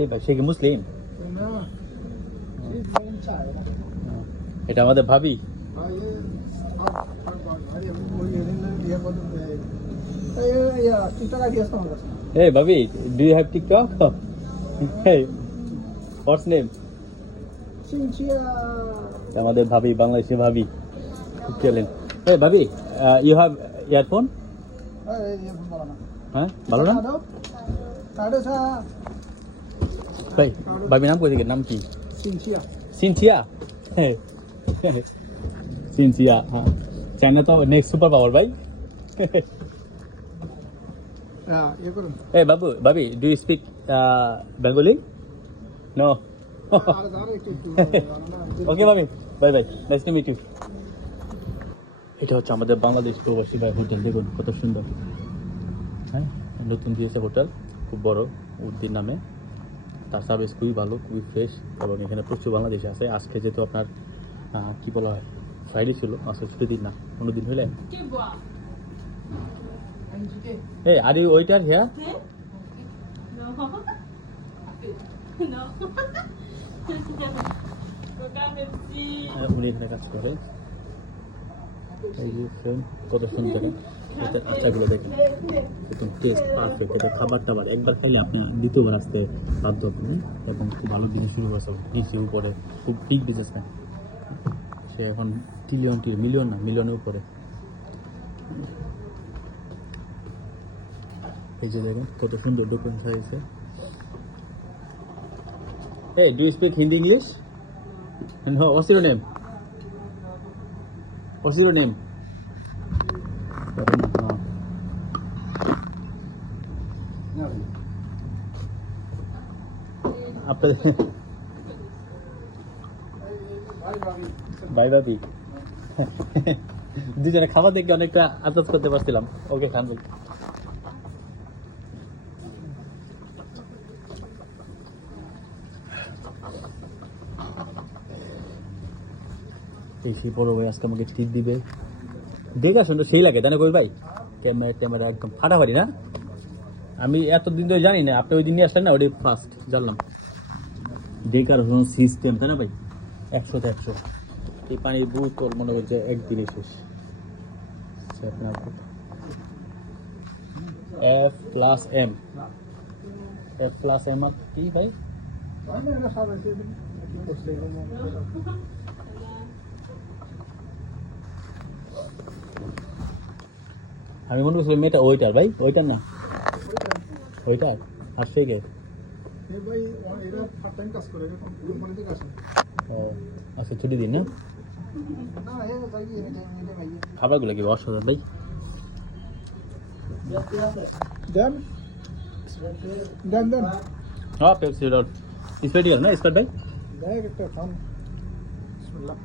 এই মুসলিম? এটা আমাদের ভাবি। হে ভাবি do you have TikTok? hey, what's name? আমাদের ভাবি বাংলাদেশি ভাবি। চলেন এ ভাবি ইউ হ্যাভ ইয়ারফোন হ্যাঁ ভালো না। ভাই বাবির নাম কই নাম কি সিনথিয়া সিনথিয়া সিনথিয়া হ্যাঁ চায়না তো নেক্সট সুপার পাওয়ার ভাই এই বাবু Bobby do you speak Bengali no okay Bobby bye bye nice to meet you এটা হচ্ছে আমাদের বাংলাদেশ প্রবাসী ভাই হোটেল দেখুন কত সুন্দর হ্যাঁ নতুন দিয়েছে হোটেল খুব বড় উদ্দিন নামে তার সার্ভিস খুবই ভালো খুবই ফ্রেশ এবং এখানে প্রচুর বাংলাদেশি আছে আজকে যেহেতু আপনার কি বলা হয় ফ্রাইডে ছিল আজকে ছুটি দিন না কোনো দিন হলে এই আর. Toca Pepsi. উনি এখানে কাজ করে কত সুন্দর এটা দেখেন। একদম টেস্ট পারফেক্ট এটা খাবার টাবার একবার খাইলে আপনি দ্বিতীয়বার আসতে বাধ্য হবেন এবং খুব ভালো বিজনেস শুরু করেছে কৃষির উপরে খুব বিগ বিজনেসম্যান সে এখন ট্রিলিয়ন টি মিলিয়ন না মিলিয়নের উপরে। এই যে দেখেন কত সুন্দর ডকুমেন্ট হয়েছে। Hey, do you speak Hindi English? No, what's your name? What's your name? আপনাদের ভাই ভাবি দুজনে খাবার দেখে অনেকটা আন্দাজ করতে পারছিলাম। ওকে খান সেই বড় ভাই আজকে আমাকে ট্রিট দিবে। দেখা শুনতে সেই লাগে, তাই না কই ভাই? ক্যামেরা, ট্যামেরা একদম ফাটাফাটি, না? আমি এতদিন ধরে জানি না, আপনি ওই দিন নিয়ে আসলেন না? ওটাই ফার্স্ট জানলাম। ডেকার সিস্টেম তাই না ভাই? একশোতে একশো। এই পানির বোতল মনে করছে একদিনে শেষ। আপনার F plus M F plus M কি ভাই? আমি মনে করছিলাম মেয়েটা ওইটার ভাই ওইটার না। ওইটার আর সেই গে ও আচ্ছা ছুটি দিন না? খাবারগুলো কি অসাধারণ ভাই? দেন। দেন দেন। হ্যাঁ পেপসি ডট স্পেডিয়াল না স্পেড ভাই? দেখ একটা খান বিসমিল্লাহ।